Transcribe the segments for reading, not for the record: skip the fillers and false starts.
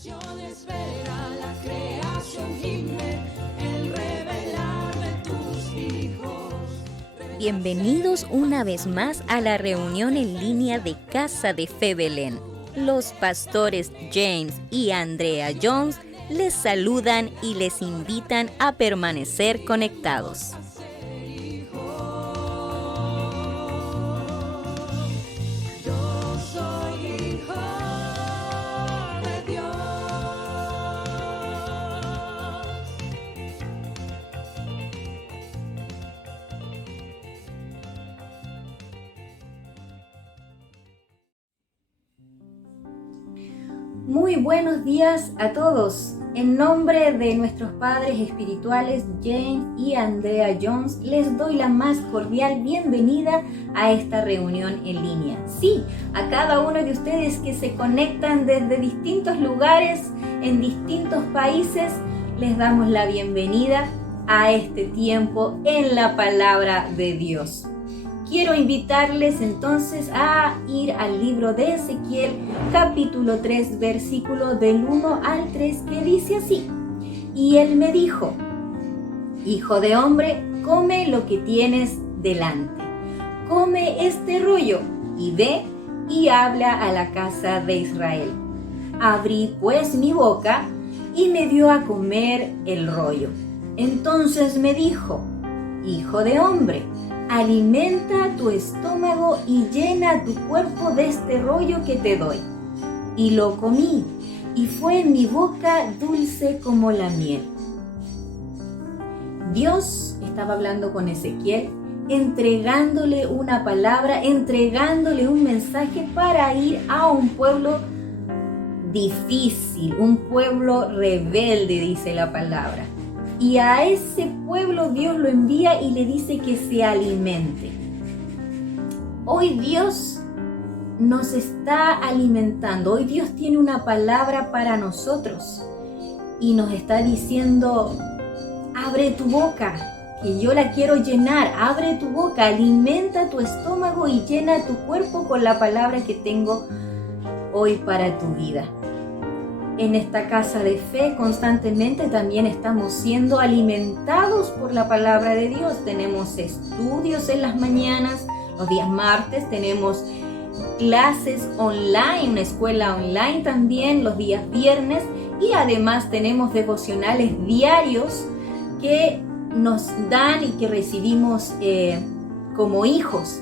creación espera, la creación gime, el revelar de tus hijos. Bienvenidos una vez más a la reunión en línea de Casa de Fe Belén. Los pastores James y Andrea Jones les saludan y les invitan a permanecer conectados. Muy buenos días a todos. En nombre de nuestros padres espirituales James y Andrea Jones, les doy la más cordial bienvenida a esta reunión en línea. Sí, a cada uno de ustedes que se conectan desde distintos lugares, en distintos países, les damos la bienvenida a este tiempo en la palabra de Dios. Quiero invitarles entonces a ir al libro de Ezequiel, capítulo 3, versículo del 1 al 3, que dice así: Y él me dijo, hijo de hombre, come lo que tienes delante, come este rollo, y ve y habla a la casa de Israel. Abrí pues mi boca, y me dio a comer el rollo. Entonces me dijo, hijo de hombre, alimenta tu estómago y llena tu cuerpo de este rollo que te doy. Y lo comí, y fue en mi boca dulce como la miel. Dios estaba hablando con Ezequiel, entregándole una palabra, entregándole un mensaje para ir a un pueblo difícil, un pueblo rebelde, dice la palabra. Y a ese pueblo Dios lo envía y le dice que se alimente. Hoy Dios nos está alimentando. Hoy Dios tiene una palabra para nosotros. Y nos está diciendo, abre tu boca, que yo la quiero llenar. Abre tu boca, alimenta tu estómago y llena tu cuerpo con la palabra que tengo hoy para tu vida. En esta casa de fe constantemente también estamos siendo alimentados por la palabra de Dios. Tenemos estudios en las mañanas, los días martes tenemos clases online, una escuela online también los días viernes, y además tenemos devocionales diarios que nos dan y que recibimos como hijos.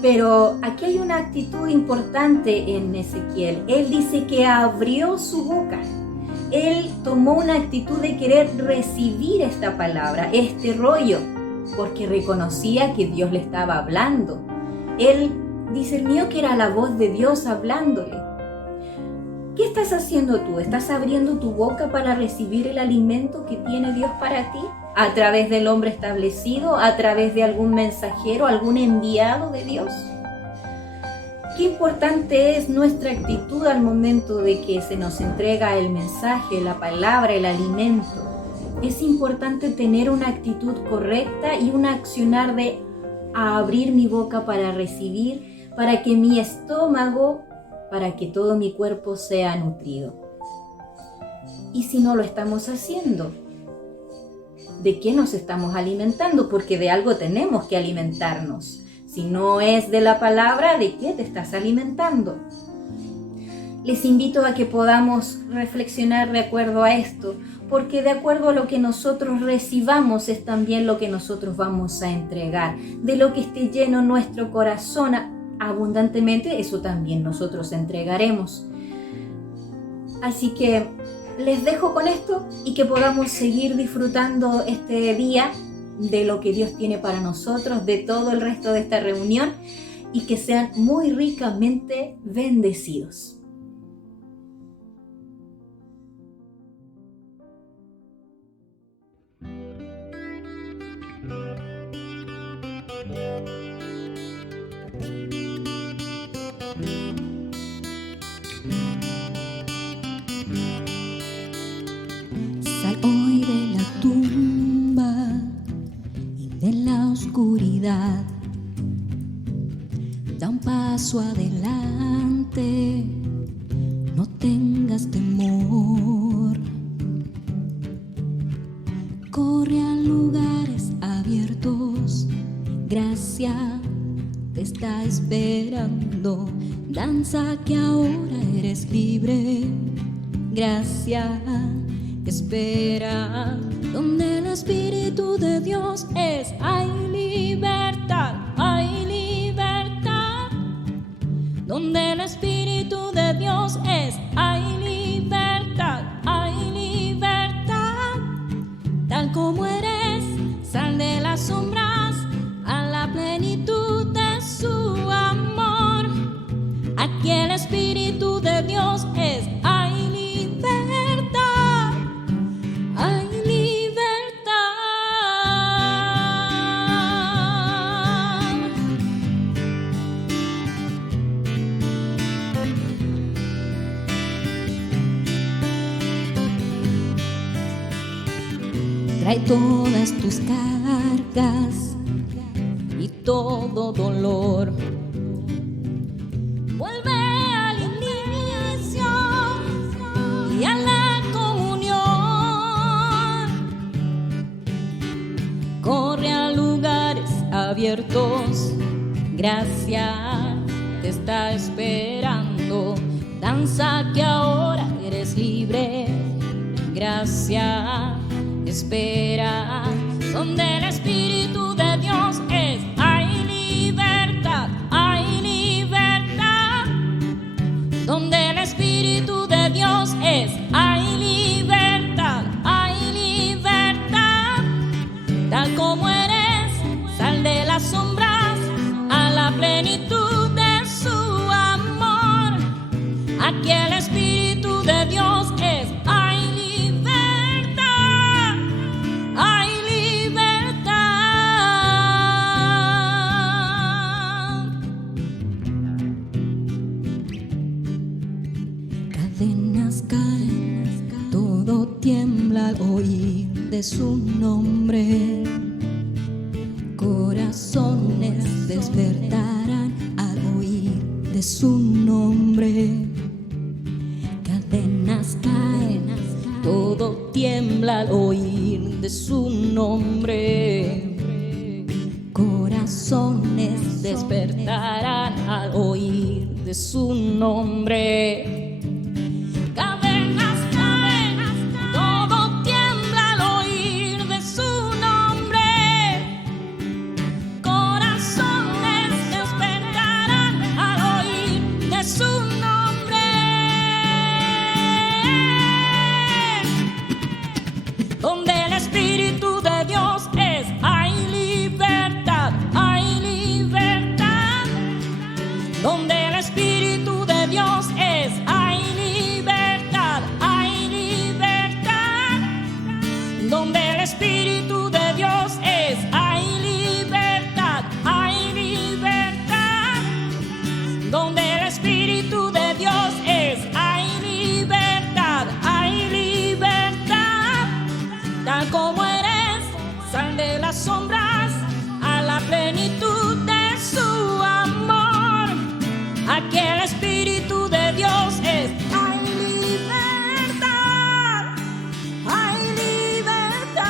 Pero aquí hay una actitud importante en Ezequiel. Él dice que abrió su boca. Él tomó una actitud de querer recibir esta palabra, este rollo, porque reconocía que Dios le estaba hablando. Él discernió que era la voz de Dios hablándole. ¿Qué estás haciendo tú? ¿Estás abriendo tu boca para recibir el alimento que tiene Dios para ti? ¿A través del hombre establecido? ¿A través de algún mensajero, algún enviado de Dios? Qué importante es nuestra actitud al momento de que se nos entrega el mensaje, la palabra, el alimento. Es importante tener una actitud correcta y un accionar de abrir mi boca para recibir, para que mi estómago, para que todo mi cuerpo sea nutrido. ¿Y si no lo estamos haciendo? ¿De qué nos estamos alimentando? Porque de algo tenemos que alimentarnos. Si no es de la palabra, ¿de qué te estás alimentando? Les invito a que podamos reflexionar de acuerdo a esto, porque de acuerdo a lo que nosotros recibamos es también lo que nosotros vamos a entregar. De lo que esté lleno nuestro corazón abundantemente, eso también nosotros entregaremos. Así que les dejo con esto y que podamos seguir disfrutando este día de lo que Dios tiene para nosotros, de todo el resto de esta reunión, y que sean muy ricamente bendecidos. Sal hoy de la tumba y de la oscuridad. Da un paso adelante, no tengas tengas temor. Corre a lugares abiertos, gracia te está esperando. Danza que ahora eres libre, gracia te espera. Donde el Espíritu de Dios es, hay libertad, hay libertad. Donde el Espíritu de Dios es, hay libertad, hay libertad. Tal como eres, sal de las sombras a la plenitud de su amor. Aquí el Espíritu de Dios es, hay libertad, hay libertad. Trae todas tus cargas y todo dolor. Vuelve al inicio y a la comunión. Corre a lugares abiertos, gracia te está esperando. Danza que ahora eres libre, gracia espera. Donde el Espíritu de Dios es, hay libertad, hay libertad. Donde el Espíritu de Dios es, hay libertad, hay libertad. Tal como eres, sal de las sombras a la plenitud de su amor. Aquí el Espíritu de Dios es, hay libertad, hay libertad. Cadenas caen, todo tiembla al oír de su nombre. Corazones despertarán al oír de su nombre. Cadenas caen, todo tiembla al oír de su nombre. Corazones despertarán al oír de su nombre. Cadenas caen, todo tiembla al oír de su nombre. Corazones despertarán al oír de su nombre. Donde el Espíritu de Dios es, hay libertad, hay libertad. Donde el Espíritu de Dios es, hay libertad, hay libertad. Donde el Espíritu de Dios es, hay libertad, hay libertad. Donde el Espíritu de Dios es, hay libertad, hay libertad. Tal como eres, sal de las sombras a la plenitud de su amor. Aquí el Espíritu de Dios es, hay libertad, hay libertad,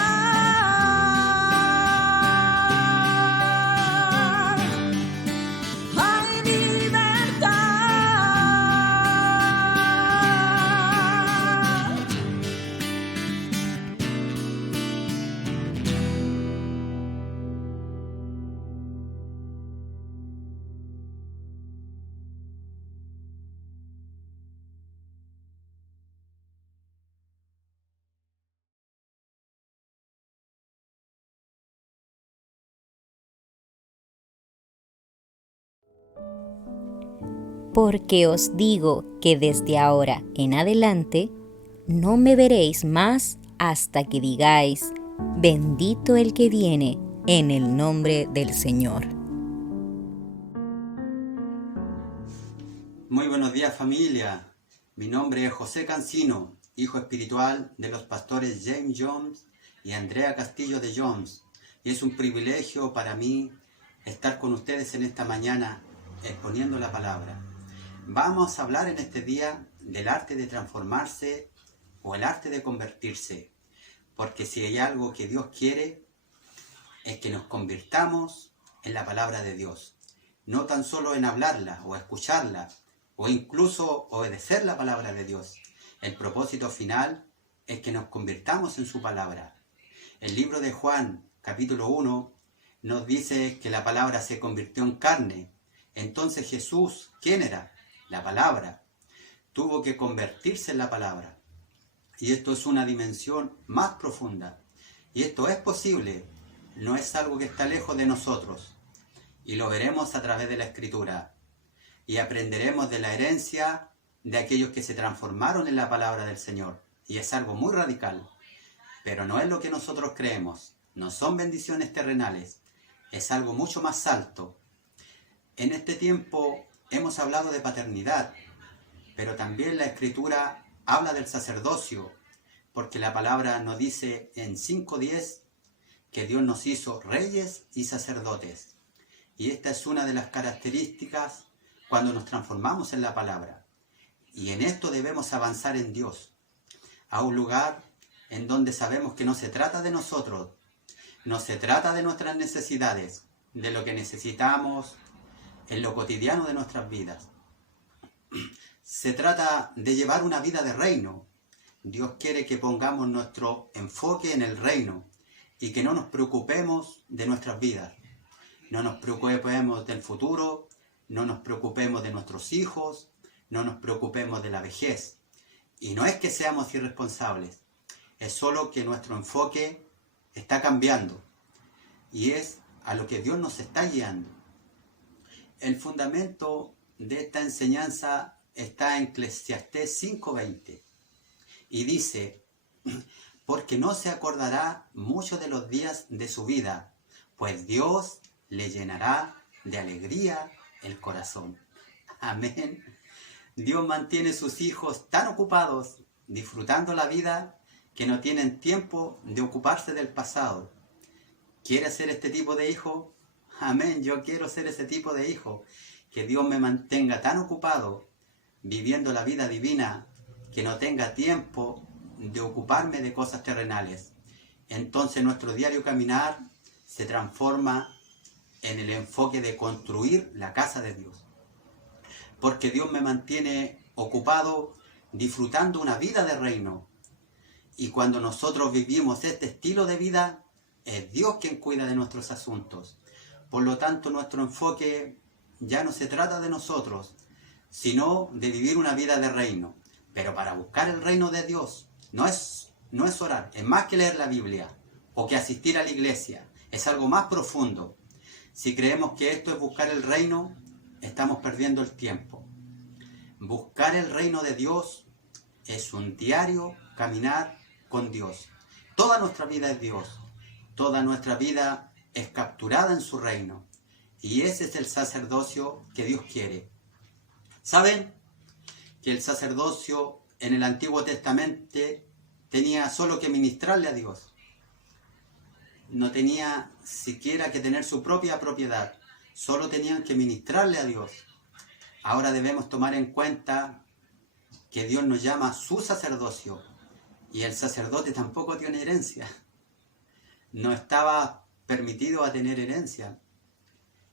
hay libertad. Porque os digo que desde ahora en adelante no me veréis más hasta que digáis, bendito el que viene en el nombre del Señor. Muy buenos días, familia. Mi nombre es José Cancino, hijo espiritual de los pastores James Jones y Andrea Castillo de Jones. Y es un privilegio para mí estar con ustedes en esta mañana exponiendo la palabra. Vamos a hablar en este día del arte de transformarse o el arte de convertirse. Porque si hay algo que Dios quiere, es que nos convirtamos en la palabra de Dios. No tan solo en hablarla o escucharla, o incluso obedecer la palabra de Dios. El propósito final es que nos convirtamos en su palabra. El libro de Juan, capítulo 1, nos dice que la palabra se convirtió en carne. Entonces Jesús, ¿quién era? La palabra. Tuvo que convertirse en la palabra. Y esto es una dimensión más profunda. Y esto es posible. No es algo que está lejos de nosotros. Y lo veremos a través de la Escritura. Y aprenderemos de la herencia de aquellos que se transformaron en la palabra del Señor. Y es algo muy radical. Pero no es lo que nosotros creemos. No son bendiciones terrenales. Es algo mucho más alto. En este tiempo hemos hablado de paternidad. Pero también la Escritura habla del sacerdocio. Porque la palabra nos dice en 5:10 que Dios nos hizo reyes y sacerdotes. Y esta es una de las características cuando nos transformamos en la palabra. Y en esto debemos avanzar en Dios, a un lugar en donde sabemos que no se trata de nosotros, no se trata de nuestras necesidades, de lo que necesitamos en lo cotidiano de nuestras vidas. Se trata de llevar una vida de reino. Dios quiere que pongamos nuestro enfoque en el reino y que no nos preocupemos de nuestras vidas. No nos preocupemos del futuro, no nos preocupemos de nuestros hijos, no nos preocupemos de la vejez. Y no es que seamos irresponsables, es solo que nuestro enfoque está cambiando y es a lo que Dios nos está guiando. El fundamento de esta enseñanza está en Eclesiastés 5:20 y dice: porque no se acordará mucho de los días de su vida, pues Dios le llenará de alegría el corazón. Amén. Dios mantiene sus hijos tan ocupados, disfrutando la vida, que no tienen tiempo de ocuparse del pasado. ¿Quieres ser este tipo de hijo? Amén, yo quiero ser ese tipo de hijo. Que Dios me mantenga tan ocupado, viviendo la vida divina, que no tenga tiempo de ocuparme de cosas terrenales. Entonces nuestro diario caminar se transforma en el enfoque de construir la casa de Dios. Porque Dios me mantiene ocupado disfrutando una vida de reino. Y cuando nosotros vivimos este estilo de vida, es Dios quien cuida de nuestros asuntos. Por lo tanto, nuestro enfoque ya no se trata de nosotros, sino de vivir una vida de reino. Pero para buscar el reino de Dios, no es orar, es más que leer la Biblia o que asistir a la iglesia, es algo más profundo. Si creemos que esto es buscar el reino, estamos perdiendo el tiempo. Buscar el reino de Dios es un diario caminar con Dios. Toda nuestra vida es Dios, toda nuestra vida es capturada en su reino. Y ese es el sacerdocio que Dios quiere. ¿Saben? Que el sacerdocio en el Antiguo Testamento tenía solo que ministrarle a Dios. No tenía siquiera que tener su propia propiedad. Solo tenían que ministrarle a Dios. Ahora debemos tomar en cuenta que Dios nos llama a su sacerdocio. Y el sacerdote tampoco tiene herencia. No estaba permitido a tener herencia.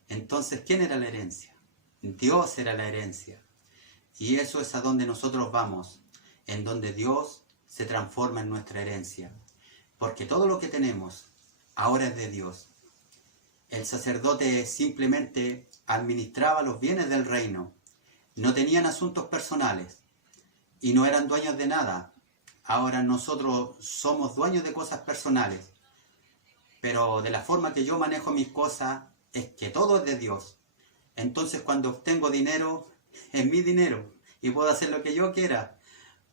Entonces, ¿quién era la herencia? Dios era la herencia. Y eso es a donde nosotros vamos, en donde Dios se transforma en nuestra herencia. Porque todo lo que tenemos ahora es de Dios. El sacerdote simplemente administraba los bienes del reino. No tenían asuntos personales y no eran dueños de nada. Ahora nosotros somos dueños de cosas personales. Pero de la forma que yo manejo mis cosas es que todo es de Dios. Entonces cuando obtengo dinero, es mi dinero y puedo hacer lo que yo quiera.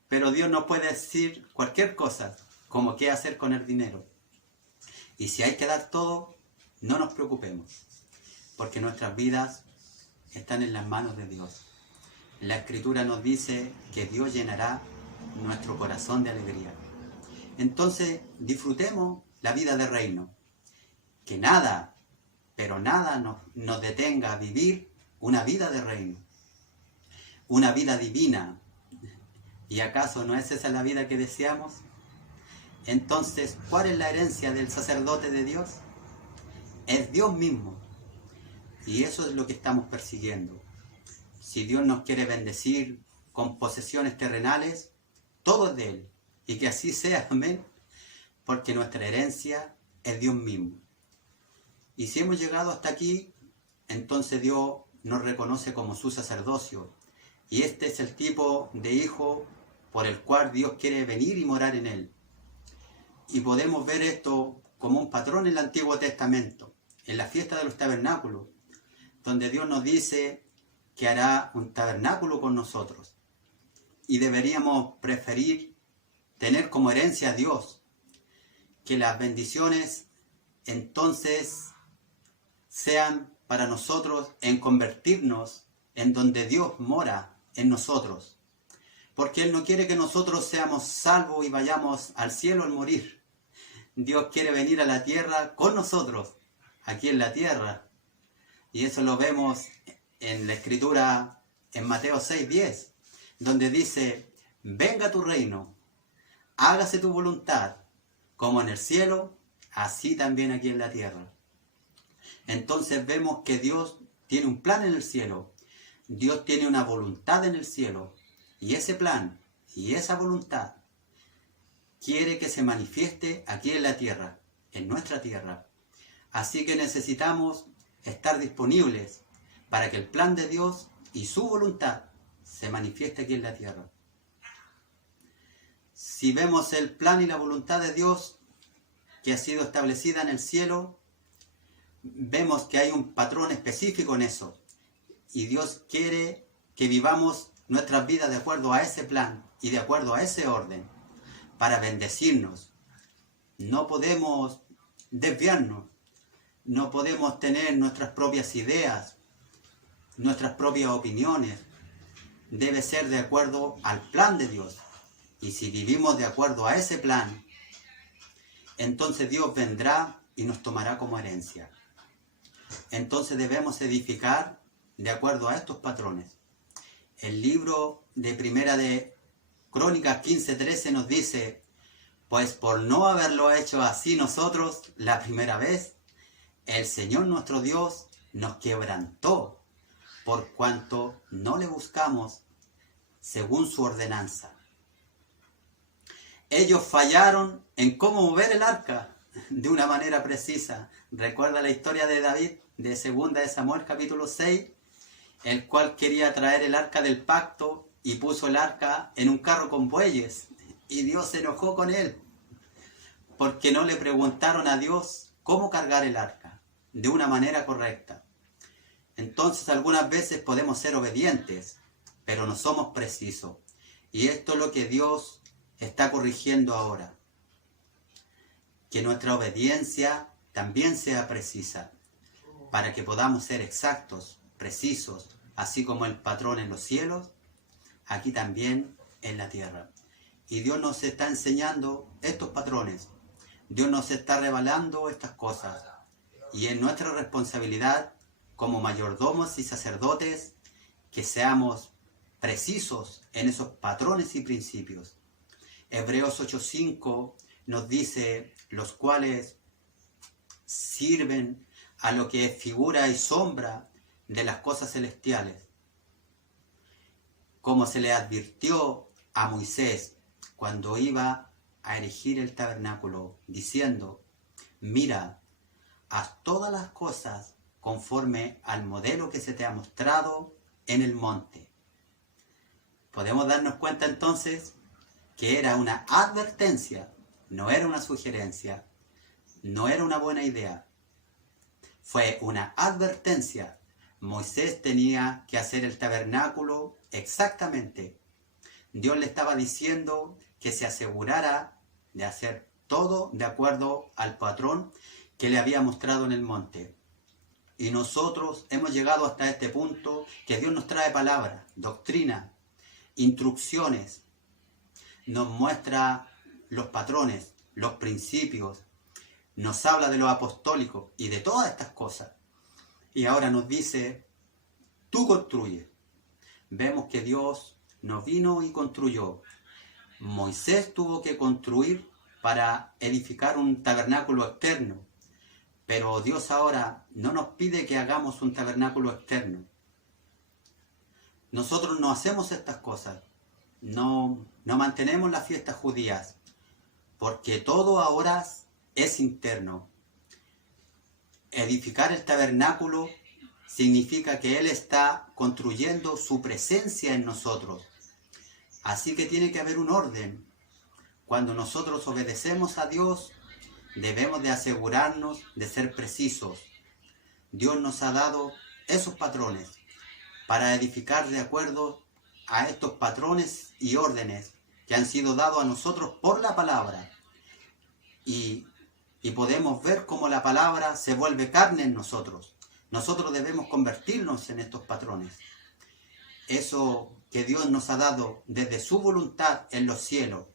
Pero Dios nos puede decir cualquier cosa, como qué hacer con el dinero. Y si hay que dar todo, no nos preocupemos, porque nuestras vidas están en las manos de Dios. La Escritura nos dice que Dios llenará nuestro corazón de alegría. Entonces disfrutemos la vida de reino. Que nada, pero nada nos detenga a vivir una vida de reino. Una vida divina. ¿Y acaso no es esa la vida que deseamos? Entonces, ¿cuál es la herencia del sacerdote de Dios? Es Dios mismo. Y eso es lo que estamos persiguiendo. Si Dios nos quiere bendecir con posesiones terrenales, todo es de Él. Y que así sea, amén. Porque nuestra herencia es Dios mismo. Y si hemos llegado hasta aquí, entonces Dios nos reconoce como su sacerdocio. Y este es el tipo de hijo por el cual Dios quiere venir y morar en él. Y podemos ver esto como un patrón en el Antiguo Testamento, en la fiesta de los tabernáculos, donde Dios nos dice que hará un tabernáculo con nosotros. Y deberíamos preferir tener como herencia a Dios, que las bendiciones entonces sean para nosotros en convertirnos en donde Dios mora en nosotros. Porque Él no quiere que nosotros seamos salvos y vayamos al cielo al morir. Dios quiere venir a la tierra con nosotros, aquí en la tierra. Y eso lo vemos en la Escritura en Mateo 6:10, donde dice, venga tu reino, hágase tu voluntad, como en el cielo, así también aquí en la tierra. Entonces vemos que Dios tiene un plan en el cielo. Dios tiene una voluntad en el cielo. Y ese plan y esa voluntad quiere que se manifieste aquí en la tierra, en nuestra tierra. Así que necesitamos estar disponibles para que el plan de Dios y su voluntad se manifieste aquí en la tierra. Si vemos el plan y la voluntad de Dios que ha sido establecida en el cielo, vemos que hay un patrón específico en eso. Y Dios quiere que vivamos nuestras vidas de acuerdo a ese plan y de acuerdo a ese orden para bendecirnos. No podemos desviarnos, no podemos tener nuestras propias ideas, nuestras propias opiniones. Debe ser de acuerdo al plan de Dios. Y si vivimos de acuerdo a ese plan, entonces Dios vendrá y nos tomará como herencia. Entonces debemos edificar de acuerdo a estos patrones. El libro de Primera de Crónicas 15:13 nos dice, pues por no haberlo hecho así nosotros la primera vez, el Señor nuestro Dios nos quebrantó, por cuanto no le buscamos según su ordenanza. Ellos fallaron en cómo mover el arca de una manera precisa. Recuerda la historia de David de 2 de Samuel capítulo 6, el cual quería traer el arca del pacto y puso el arca en un carro con bueyes. Y Dios se enojó con él, porque no le preguntaron a Dios cómo cargar el arca de una manera correcta. Entonces algunas veces podemos ser obedientes, pero no somos precisos. Y esto es lo que Dios está corrigiendo ahora. Que nuestra obediencia también sea precisa, para que podamos ser exactos, precisos, así como el patrón en los cielos, aquí también en la tierra. Y Dios nos está enseñando estos patrones. Dios nos está revelando estas cosas. Y es nuestra responsabilidad como mayordomos y sacerdotes que seamos precisos en esos patrones y principios. Hebreos 8:5 nos dice, los cuales sirven a lo que es figura y sombra de las cosas celestiales, como se le advirtió a Moisés cuando iba a erigir el tabernáculo, diciendo, mira, haz todas las cosas conforme al modelo que se te ha mostrado en el monte. Podemos darnos cuenta entonces que era una advertencia, no era una sugerencia, no era una buena idea. Fue una advertencia. Moisés tenía que hacer el tabernáculo exactamente. Dios le estaba diciendo que se asegurara de hacer todo de acuerdo al patrón que le había mostrado en el monte. Y nosotros hemos llegado hasta este punto que Dios nos trae palabra, doctrina, instrucciones, nos muestra los patrones, los principios, nos habla de lo apostólico y de todas estas cosas. Y ahora nos dice, tú construye. Vemos que Dios nos vino y construyó Moisés tuvo que construir para edificar un tabernáculo externo, pero Dios ahora no nos pide que hagamos un tabernáculo externo. Nosotros no hacemos estas cosas, no mantenemos las fiestas judías, porque todo ahora es interno. Edificar el tabernáculo significa que Él está construyendo su presencia en nosotros. Así que tiene que haber un orden. Cuando nosotros obedecemos a Dios, debemos de asegurarnos de ser precisos. Dios nos ha dado esos patrones para edificar de acuerdo a estos patrones y órdenes que han sido dados a nosotros por la palabra. Y podemos ver cómo la palabra se vuelve carne en nosotros. Nosotros debemos convertirnos en estos patrones. Eso que Dios nos ha dado desde su voluntad en los cielos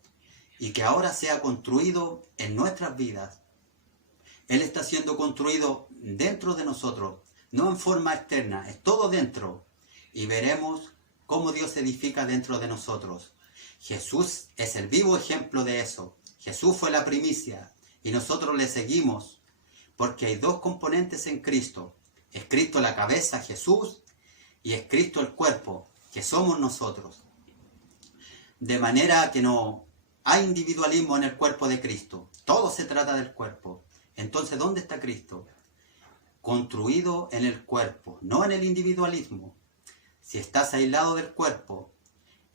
y que ahora se ha construido en nuestras vidas. Él está siendo construido dentro de nosotros, no en forma externa, es todo dentro. Y veremos cómo Dios edifica dentro de nosotros. Jesús es el vivo ejemplo de eso. Jesús fue la primicia y nosotros le seguimos porque hay dos componentes en Cristo. Es Cristo la cabeza, Jesús, y es Cristo el cuerpo, que somos nosotros. De manera que no hay individualismo en el cuerpo de Cristo. Todo se trata del cuerpo. Entonces, ¿dónde está Cristo? Construido en el cuerpo, no en el individualismo. Si estás aislado del cuerpo,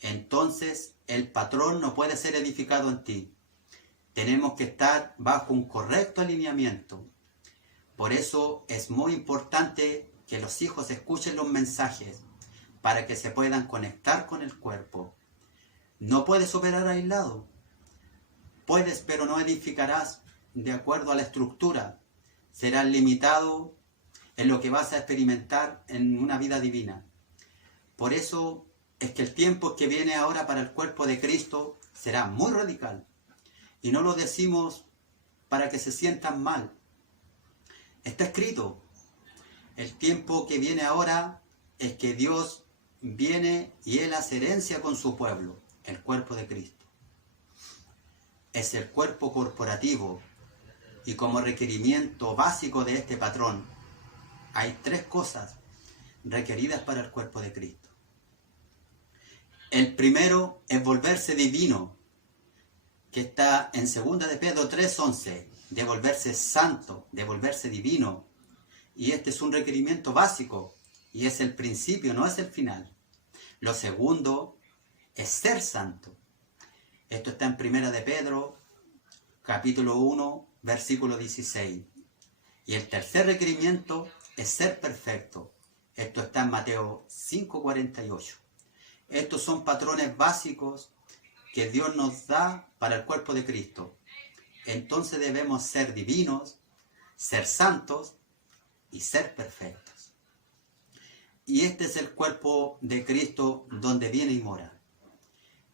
entonces el patrón no puede ser edificado en ti. Tenemos que estar bajo un correcto alineamiento. Por eso es muy importante que los hijos escuchen los mensajes para que se puedan conectar con el cuerpo. No puedes operar aislado. Puedes, pero no edificarás de acuerdo a la estructura. Serás limitado en lo que vas a experimentar en una vida divina. Por eso es que el tiempo que viene ahora para el cuerpo de Cristo será muy radical. Y no lo decimos para que se sientan mal. Está escrito. El tiempo que viene ahora es que Dios viene y Él hace herencia con su pueblo, el cuerpo de Cristo. Es el cuerpo corporativo y como requerimiento básico de este patrón hay tres cosas requeridas para el cuerpo de Cristo. El primero es volverse divino, que está en 2 de Pedro 3:11, de volverse santo, de volverse divino. Y este es un requerimiento básico y es el principio, no es el final. Lo segundo es ser santo. Esto está en 1 de Pedro, capítulo 1, versículo 16. Y el tercer requerimiento es ser perfecto. Esto está en Mateo 5:48. Estos son patrones básicos que Dios nos da para el cuerpo de Cristo. Entonces debemos ser divinos, ser santos y ser perfectos. Y este es el cuerpo de Cristo donde viene y mora.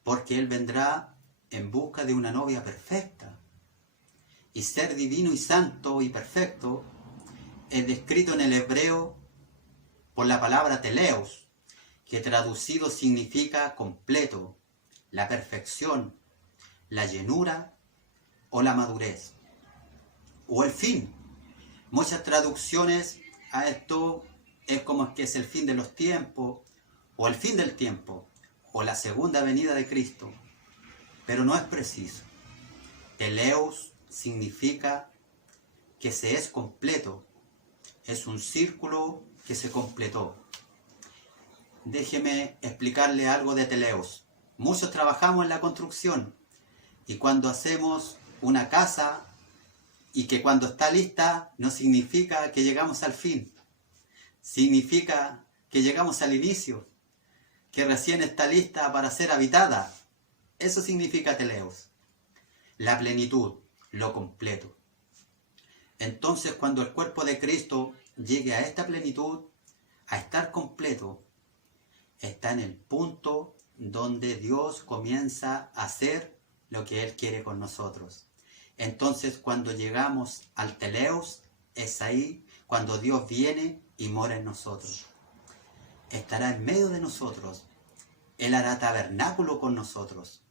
Porque Él vendrá en busca de una novia perfecta. Y ser divino y santo y perfecto es descrito en el hebreo por la palabra teleos, que traducido significa completo, la perfección, la llenura o la madurez, o el fin. Muchas traducciones a esto es como que es el fin de los tiempos, o el fin del tiempo, o la segunda venida de Cristo, pero no es preciso. Teleos significa que se es completo, es un círculo que se completó. Déjeme explicarle algo de teleos. Muchos trabajamos en la construcción y cuando hacemos una casa y que cuando está lista no significa que llegamos al fin, significa que llegamos al inicio, que recién está lista para ser habitada. Eso significa teleos, la plenitud, lo completo. Entonces cuando el cuerpo de Cristo llegue a esta plenitud, a estar completo, está en el punto donde Dios comienza a hacer lo que Él quiere con nosotros. Entonces cuando llegamos al teleos, es ahí cuando Dios viene y mora en nosotros. Estará en medio de nosotros. Él hará tabernáculo con nosotros.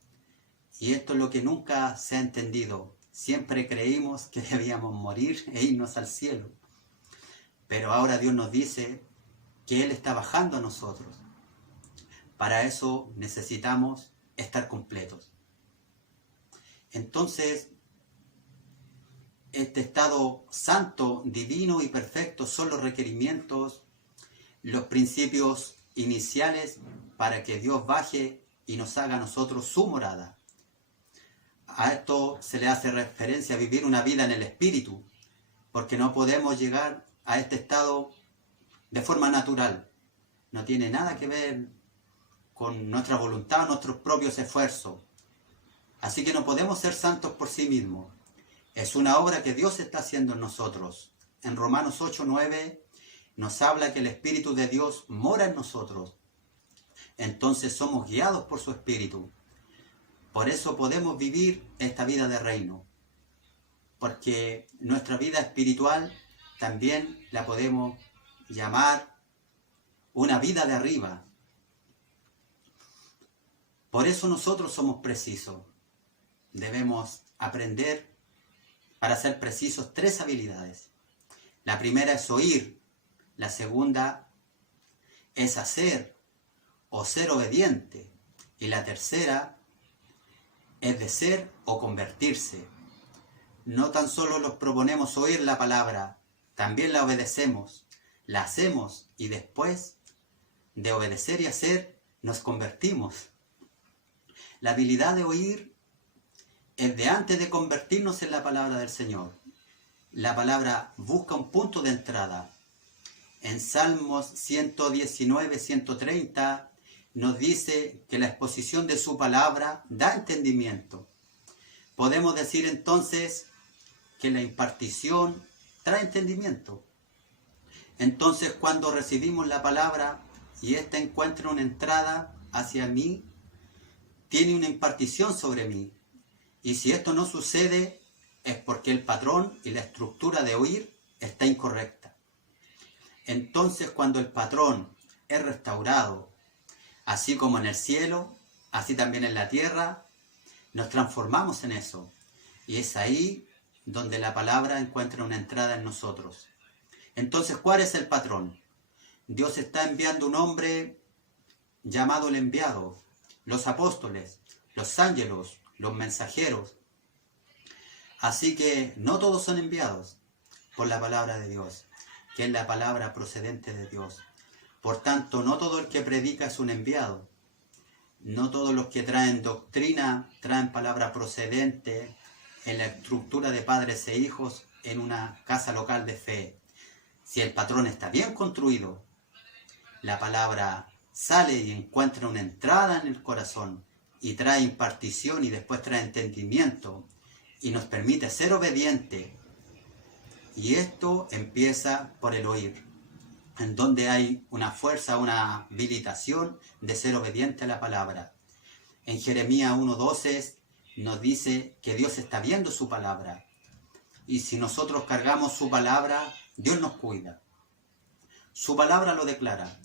Y esto es lo que nunca se ha entendido. Siempre creímos que debíamos morir e irnos al cielo. Pero ahora Dios nos dice que Él está bajando a nosotros. Para eso necesitamos estar completos. Entonces, este estado santo, divino y perfecto son los requerimientos, los principios iniciales para que Dios baje y nos haga a nosotros su morada. A esto se le hace referencia a vivir una vida en el Espíritu, porque no podemos llegar a este estado de forma natural. No tiene nada que ver con nuestra voluntad o nuestros propios esfuerzos. Así que no podemos ser santos por sí mismos. Es una obra que Dios está haciendo en nosotros. En Romanos 8:9 nos habla que el Espíritu de Dios mora en nosotros. Entonces somos guiados por su Espíritu. Por eso podemos vivir esta vida de reino. Porque nuestra vida espiritual también la podemos llamar una vida de arriba. Por eso nosotros somos precisos. Debemos aprender para ser precisos 3 habilidades. La primera es oír. La segunda es hacer o ser obediente. Y la tercera es de ser o convertirse. No tan solo nos proponemos oír la palabra, también la obedecemos, la hacemos y después de obedecer y hacer nos convertimos. La habilidad de oír es de antes de convertirnos en la palabra del Señor. La palabra busca un punto de entrada. En Salmos 119, 130 nos dice que la exposición de su palabra da entendimiento. Podemos decir entonces que la impartición trae entendimiento. Entonces cuando recibimos la palabra y ésta encuentra una entrada hacia mí, tiene una impartición sobre mí. Y si esto no sucede, es porque el patrón y la estructura de oír está incorrecta. Entonces cuando el patrón es restaurado, así como en el cielo, así también en la tierra, nos transformamos en eso. Y es ahí donde la palabra encuentra una entrada en nosotros. Entonces, ¿cuál es el patrón? Dios está enviando un hombre llamado el enviado, los apóstoles, los ángelos, los mensajeros. Así que no todos son enviados por la palabra de Dios, que es la palabra procedente de Dios. Por tanto, no todo el que predica es un enviado. No todos los que traen doctrina traen palabra procedente en la estructura de padres e hijos en una casa local de fe. Si el patrón está bien construido, la palabra sale y encuentra una entrada en el corazón y trae impartición y después trae entendimiento y nos permite ser obediente. Y esto empieza por el oír, en donde hay una fuerza, una habilitación de ser obediente a la palabra. En Jeremías 1:12 nos dice que Dios está viendo su palabra. Y si nosotros cargamos su palabra, Dios nos cuida. Su palabra lo declara.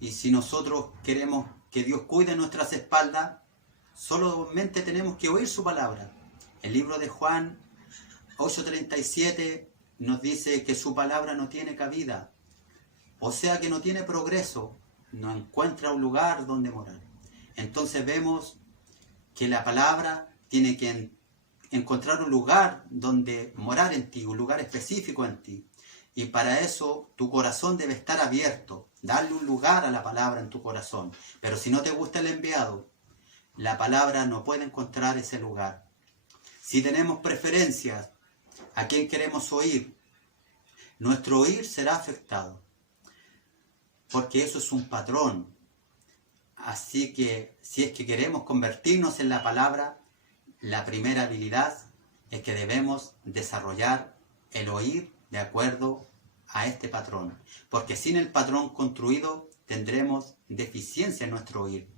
Y si nosotros queremos que Dios cuide nuestras espaldas, solamente tenemos que oír su palabra. El libro de Juan 8:37 nos dice que su palabra no tiene cabida. O sea que no tiene progreso, no encuentra un lugar donde morar. Entonces vemos que la palabra tiene que encontrar un lugar donde morar en ti, un lugar específico en ti. Y para eso tu corazón debe estar abierto, darle un lugar a la palabra en tu corazón. Pero si no te gusta el enviado, la palabra no puede encontrar ese lugar. Si tenemos preferencias a quién queremos oír, nuestro oír será afectado. Porque eso es un patrón. Así que si es que queremos convertirnos en la palabra, la primera habilidad es que debemos desarrollar el oír de acuerdo a este patrón. Porque sin el patrón construido tendremos deficiencia en nuestro oír.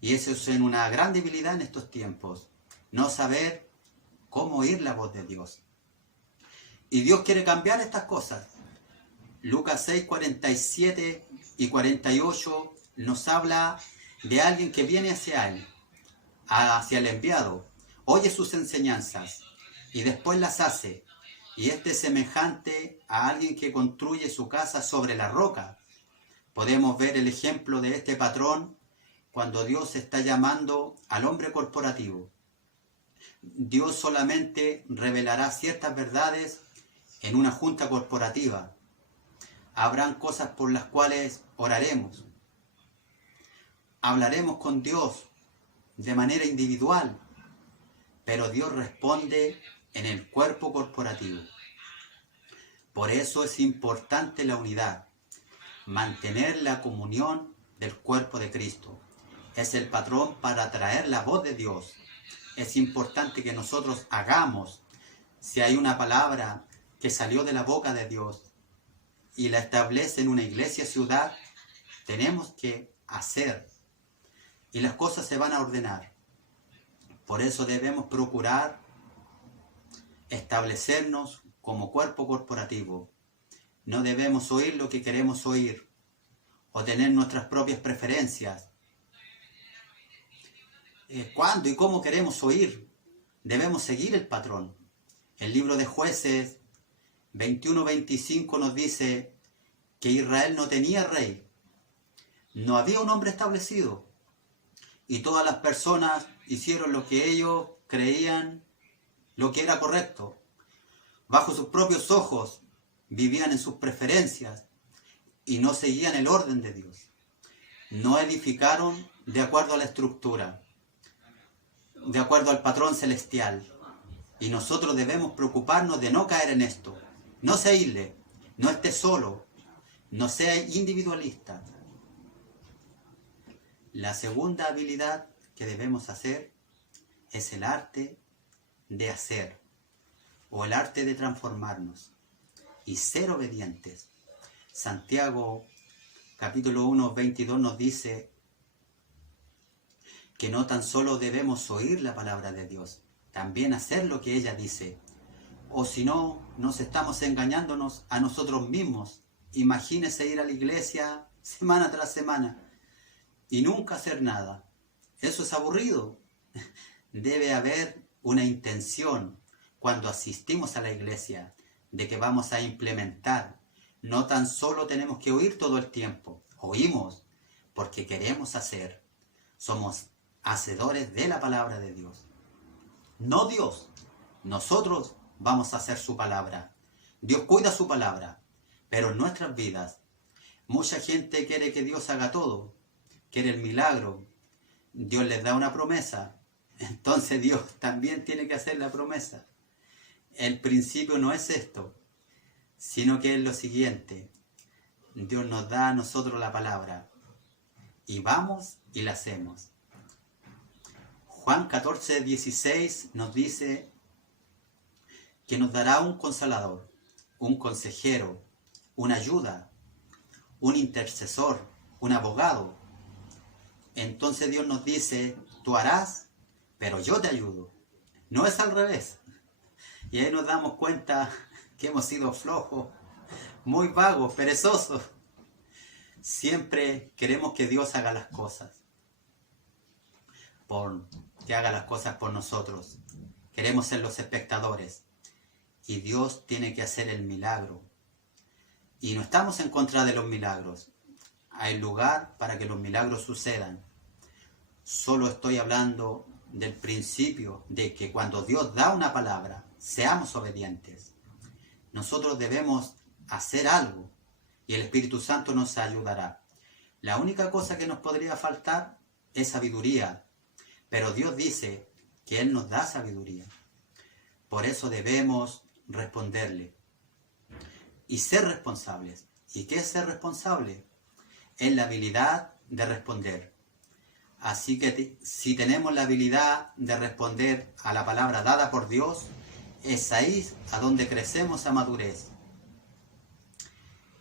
Y eso es una gran debilidad en estos tiempos. No saber cómo oír la voz de Dios. Y Dios quiere cambiar estas cosas. Lucas 6, 47 y 48 nos habla de alguien que viene hacia él, hacia el enviado. oye sus enseñanzas y después las hace. Y este es semejante a alguien que construye su casa sobre la roca. Podemos ver el ejemplo de este patrón cuando Dios está llamando al hombre corporativo. Dios solamente revelará ciertas verdades en una junta corporativa. Habrán cosas por las cuales oraremos. Hablaremos con Dios de manera individual, pero Dios responde en el cuerpo corporativo. Por eso es importante la unidad, mantener la comunión del cuerpo de Cristo. Es el patrón para atraer la voz de Dios. Es importante que nosotros hagamos. Si hay una palabra que salió de la boca de Dios y la establece en una iglesia ciudad, tenemos que hacer. Y las cosas se van a ordenar. Por eso debemos procurar establecernos como cuerpo corporativo. No debemos oír lo que queremos oír o tener nuestras propias preferencias. ¿Cuándo y cómo queremos oír? Debemos seguir el patrón. El libro de Jueces 21-25 nos dice que Israel no tenía rey. No había un hombre establecido. Y todas las personas hicieron lo que ellos creían lo que era correcto. Bajo sus propios ojos vivían en sus preferencias y no seguían el orden de Dios. No edificaron de acuerdo a la estructura, de acuerdo al patrón celestial. Y nosotros debemos preocuparnos de no caer en esto. No se aísle, no esté solo, no sea individualista. La segunda habilidad que debemos hacer es el arte de hacer o el arte de transformarnos y ser obedientes. Santiago capítulo 1, 22 nos dice que no tan solo debemos oír la palabra de Dios, también hacer lo que ella dice. O si no, nos estamos engañándonos a nosotros mismos. Imagínese ir a la iglesia semana tras semana y nunca hacer nada. Eso es aburrido. Debe haber una intención cuando asistimos a la iglesia de que vamos a implementar. No tan solo tenemos que oír todo el tiempo. Oímos porque queremos hacer. Somos hacedores de la palabra de Dios. No Dios. Nosotros vamos a hacer su palabra. Dios cuida su palabra. Pero en nuestras vidas, mucha gente quiere que Dios haga todo. Quiere el milagro. Dios les da una promesa. Entonces Dios también tiene que hacer la promesa. El principio no es esto, sino que es lo siguiente. Dios nos da a nosotros la palabra. Y vamos y la hacemos. Juan 14, 16 nos dice que nos dará un consolador, un consejero, una ayuda, un intercesor, un abogado. Entonces Dios nos dice, tú harás, pero yo te ayudo. No es al revés. Y ahí nos damos cuenta que hemos sido flojos, muy vagos, perezosos. Siempre queremos que Dios haga las cosas. Que haga las cosas por nosotros. Queremos ser los espectadores. Y Dios tiene que hacer el milagro. Y no estamos en contra de los milagros. Hay lugar para que los milagros sucedan. Solo estoy hablando del principio de que cuando Dios da una palabra, seamos obedientes. Nosotros debemos hacer algo y el Espíritu Santo nos ayudará. La única cosa que nos podría faltar es sabiduría, pero Dios dice que Él nos da sabiduría. Por eso debemos responderle y ser responsables. ¿Y qué es ser responsable? Es la habilidad de responder. Así que si tenemos la habilidad de responder a la palabra dada por Dios, es ahí a donde crecemos a madurez.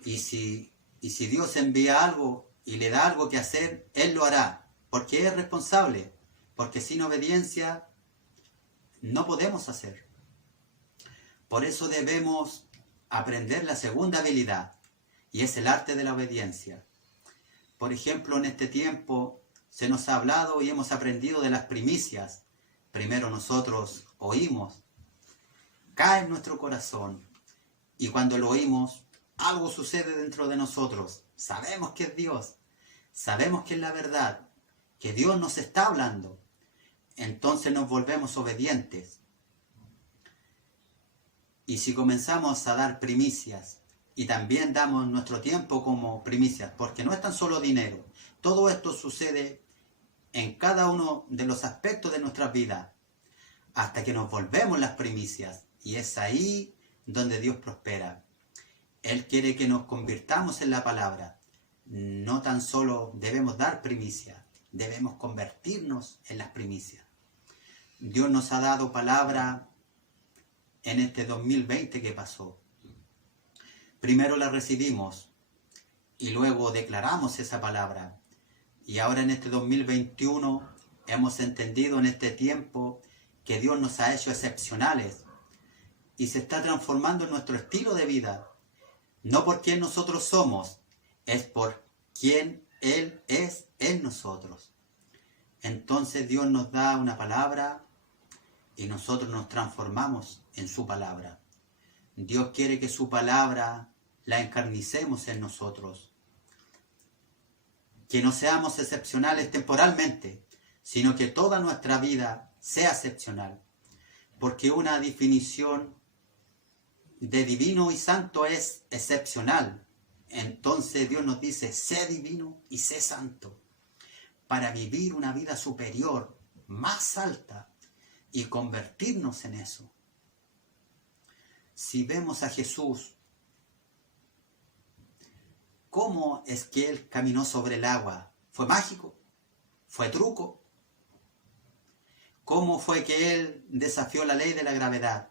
Y si Dios envía algo y le da algo que hacer, Él lo hará, porque es responsable, porque sin obediencia no podemos hacer. Por eso debemos aprender la segunda habilidad, y es el arte de la obediencia. Por ejemplo, en este tiempo se nos ha hablado y hemos aprendido de las primicias, primero nosotros oímos, cae en nuestro corazón, y cuando lo oímos, algo sucede dentro de nosotros. Sabemos que es Dios, sabemos que es la verdad, que Dios nos está hablando. Entonces nos volvemos obedientes. Y si comenzamos a dar primicias, y también damos nuestro tiempo como primicias, porque no es tan solo dinero, todo esto sucede en cada uno de los aspectos de nuestra vida, hasta que nos volvemos las primicias, y es ahí donde Dios prospera. Él quiere que nos convirtamos en la palabra. No tan solo debemos dar primicias, debemos convertirnos en las primicias. Dios nos ha dado palabra en este 2020 que pasó. Primero la recibimos y luego declaramos esa palabra. Y ahora en este 2021 hemos entendido en este tiempo que Dios nos ha hecho excepcionales y se está transformando en nuestro estilo de vida. No por quien nosotros somos, es por quien Él es en nosotros. Entonces Dios nos da una palabra y nosotros nos transformamos en su palabra. Dios quiere que su palabra la encarnicemos en nosotros. Que no seamos excepcionales temporalmente, sino que toda nuestra vida sea excepcional. Porque una definición de divino y santo es excepcional. Entonces Dios nos dice, sé divino y sé santo, para vivir una vida superior, más alta, y convertirnos en eso. Si vemos a Jesús, ¿cómo es que Él caminó sobre el agua? ¿Fue mágico? ¿Fue truco? ¿Cómo fue que Él desafió la ley de la gravedad?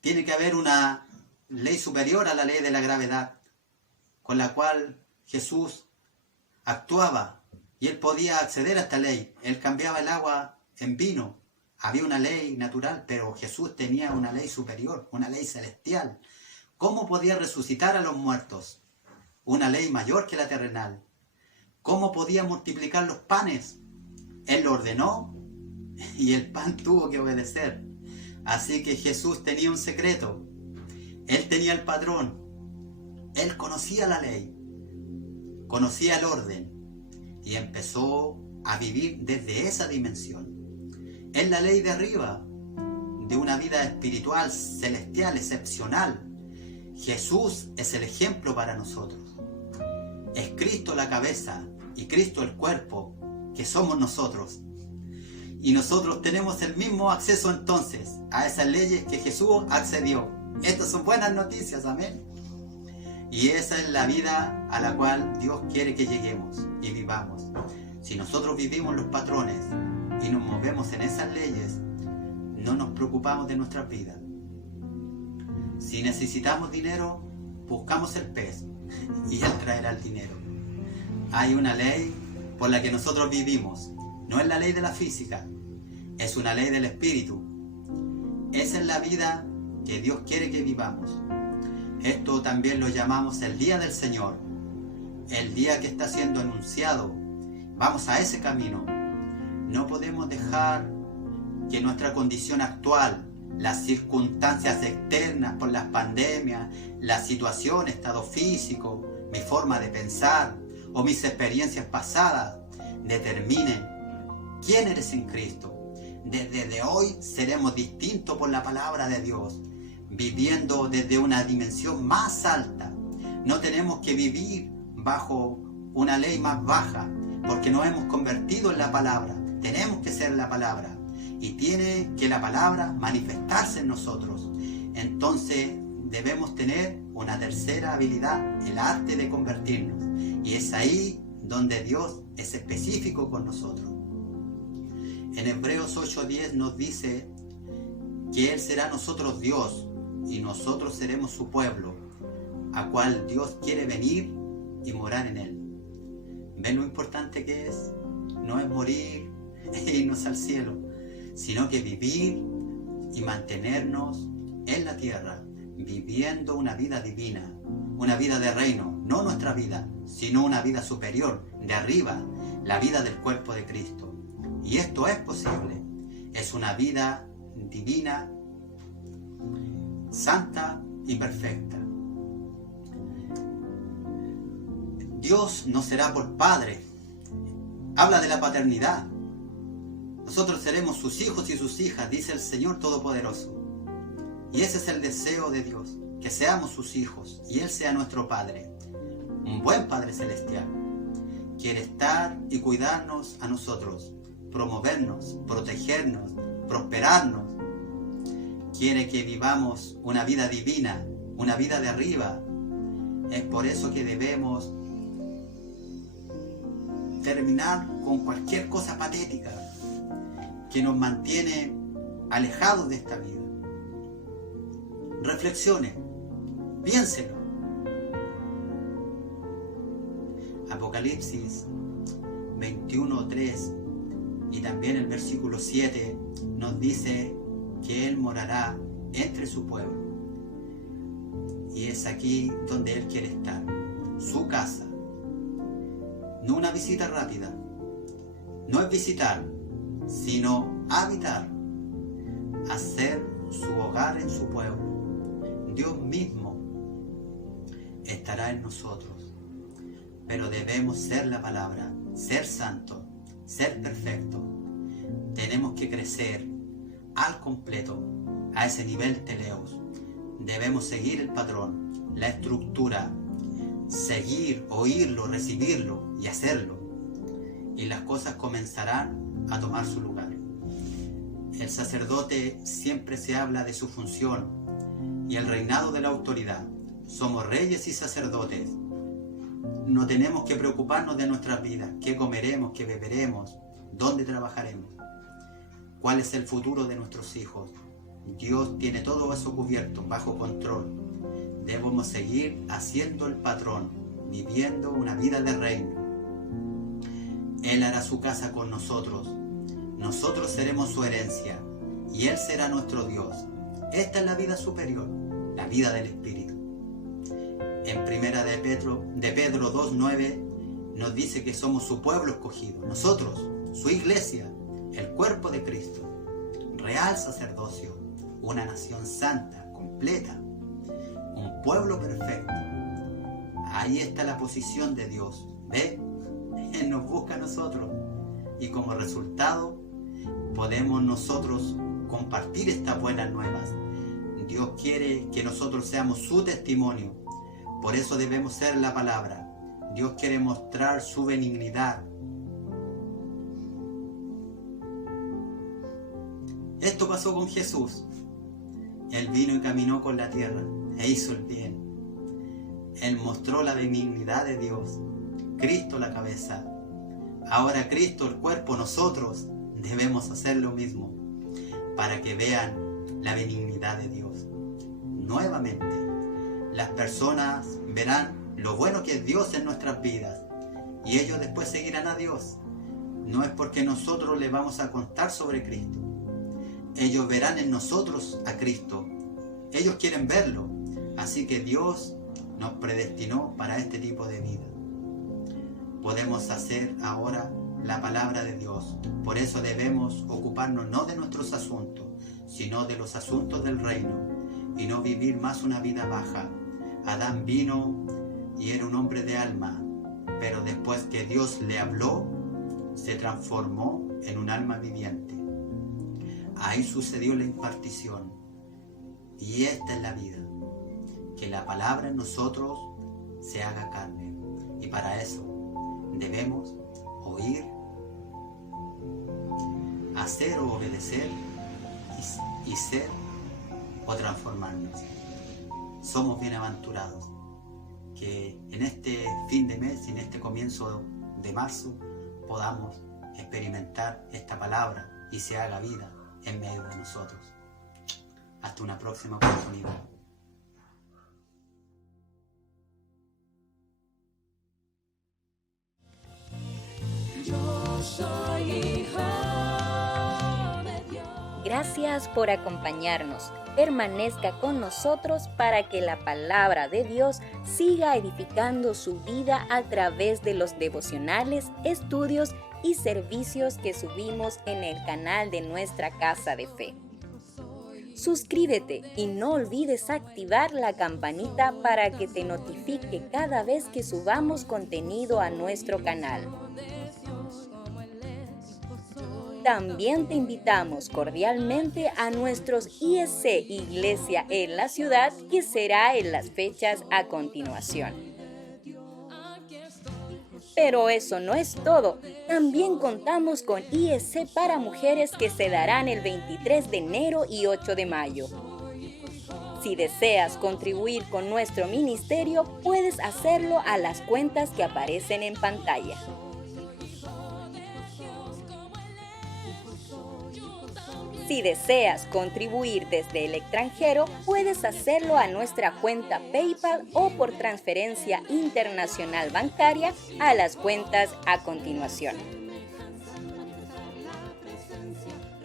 Tiene que haber una ley superior a la ley de la gravedad, con la cual Jesús actuaba, y Él podía acceder a esta ley. Él cambiaba el agua en vino. Había una ley natural, pero Jesús tenía una ley superior, una ley celestial. ¿Cómo podía resucitar a los muertos? Una ley mayor que la terrenal. ¿Cómo podía multiplicar los panes? Él lo ordenó y el pan tuvo que obedecer. Así que Jesús tenía un secreto. Él tenía el patrón. Él conocía la ley, conocía el orden y empezó a vivir desde esa dimensión. Es la ley de arriba, de una vida espiritual, celestial, excepcional. Jesús es el ejemplo para nosotros. Es Cristo la cabeza y Cristo el cuerpo, que somos nosotros. Y nosotros tenemos el mismo acceso entonces a esas leyes que Jesús accedió. Estas son buenas noticias, amén. Y esa es la vida a la cual Dios quiere que lleguemos y vivamos. Si nosotros vivimos los patrones y nos movemos en esas leyes, no nos preocupamos de nuestras vidas. Si necesitamos dinero, buscamos el pez y Él traerá el dinero. Hay una ley por la que nosotros vivimos. No es la ley de la física, es una ley del espíritu. Esa es la vida que Dios quiere que vivamos. Esto también lo llamamos el día del Señor, el día que está siendo anunciado. Vamos a ese camino. No podemos dejar que nuestra condición actual, las circunstancias externas por las pandemias, la situación, estado físico, mi forma de pensar o mis experiencias pasadas determinen quién eres en Cristo. Desde hoy seremos distintos por la palabra de Dios, viviendo desde una dimensión más alta. No tenemos que vivir bajo una ley más baja, porque nos hemos convertido en la palabra. Tenemos que ser la palabra y tiene que la palabra manifestarse en nosotros. Entonces debemos tener una tercera habilidad, el arte de convertirnos, y es ahí donde Dios es específico con nosotros. En Hebreos 8:10 nos dice que Él será nosotros Dios y nosotros seremos su pueblo, a cual Dios quiere venir y morar en Él. ¿Ven lo importante que es? No es morir e irnos al cielo, sino que vivir y mantenernos en la tierra, viviendo una vida divina, una vida de reino, no nuestra vida, sino una vida superior, de arriba, la vida del cuerpo de Cristo. Y esto es posible. es una vida divina, santa y perfecta. Dios no será por padre. Habla de la paternidad. Nosotros seremos sus hijos y sus hijas, dice el Señor Todopoderoso. Y ese es el deseo de Dios, que seamos sus hijos y Él sea nuestro Padre. Un buen Padre Celestial. Quiere estar y cuidarnos a nosotros, promovernos, protegernos, prosperarnos. Quiere que vivamos una vida divina, una vida de arriba. Es por eso que debemos terminar con cualquier cosa patética que nos mantiene alejados de esta vida. Reflexione, piénselo. Apocalipsis 21:3 y también el versículo 7 nos dice que Él morará entre su pueblo. Y es aquí donde Él quiere estar, su casa. No una visita rápida, no es visitar, sino habitar, hacer su hogar en su pueblo. Dios mismo estará en nosotros, pero debemos ser la palabra, ser santo, ser perfecto. Tenemos que crecer al completo, a ese nivel teleos. Debemos seguir el patrón, la estructura, seguir, oírlo, recibirlo y hacerlo. Y las cosas comenzarán a tomar su lugar. El sacerdote siempre se habla de su función y el reinado de la autoridad. Somos reyes y sacerdotes. No tenemos que preocuparnos de nuestras vidas, qué comeremos, qué beberemos, dónde trabajaremos, cuál es el futuro de nuestros hijos. Dios tiene todo eso cubierto, bajo control. Debemos seguir haciendo el patrón, viviendo una vida de reino. Él hará su casa con nosotros. Nosotros seremos su herencia y Él será nuestro Dios. Esta es la vida superior, la vida del Espíritu. En primera de Pedro 2:9 nos dice que somos su pueblo escogido. Nosotros, su iglesia, el cuerpo de Cristo, real sacerdocio, una nación santa, completa, un pueblo perfecto. Ahí está la posición de Dios. ¿Ve? Él nos busca a nosotros y como resultado podemos nosotros compartir estas buenas nuevas. Dios quiere que nosotros seamos su testimonio. Por eso debemos ser la palabra. Dios quiere mostrar su benignidad. Esto pasó con Jesús. Él vino y caminó con la tierra e hizo el bien. Él mostró la benignidad de Dios. Cristo la cabeza. Ahora Cristo el cuerpo, nosotros debemos hacer lo mismo para que vean la benignidad de Dios. Nuevamente, las personas verán lo bueno que es Dios en nuestras vidas y ellos después seguirán a Dios. No es porque nosotros les vamos a contar sobre Cristo. Ellos verán en nosotros a Cristo. Ellos quieren verlo. Así que Dios nos predestinó para este tipo de vida. Podemos hacer ahora la palabra de Dios. Por eso debemos ocuparnos no de nuestros asuntos, sino de los asuntos del reino y no vivir más una vida baja. Adán vino y era un hombre de alma, pero después que Dios le habló, se transformó en un alma viviente. Ahí sucedió la impartición. Y esta es la vida, que la palabra en nosotros se haga carne. Y para eso debemos oír, hacer o obedecer y ser o transformarnos. Somos bienaventurados que en este fin de mes y en este comienzo de marzo podamos experimentar esta palabra y se haga vida en medio de nosotros. Hasta una próxima oportunidad. Yo soy hijo de Dios. Gracias por acompañarnos. Permanezca con nosotros para que la palabra de Dios siga edificando su vida a través de los devocionales, estudios y servicios que subimos en el canal de nuestra Casa de Fe. Suscríbete y no olvides activar la campanita para que te notifique cada vez que subamos contenido a nuestro canal. También te invitamos cordialmente a nuestros IEC Iglesia en la ciudad, que será en las fechas a continuación. Pero eso no es todo. También contamos con IEC para mujeres que se darán el 23 de enero y 8 de mayo. Si deseas contribuir con nuestro ministerio, puedes hacerlo a las cuentas que aparecen en pantalla. Si deseas contribuir desde el extranjero, puedes hacerlo a nuestra cuenta PayPal o por transferencia internacional bancaria a las cuentas a continuación.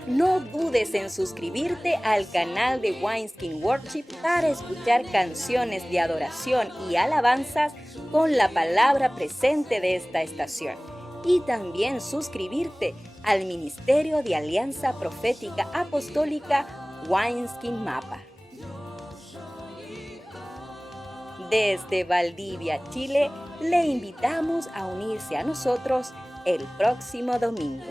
No dudes en suscribirte al canal de Wineskin Worship para escuchar canciones de adoración y alabanzas con la palabra presente de esta estación. Y también suscribirte al Ministerio de Alianza Profética Apostólica Wineskin Mapa. Desde Valdivia, Chile, le invitamos a unirse a nosotros el próximo domingo.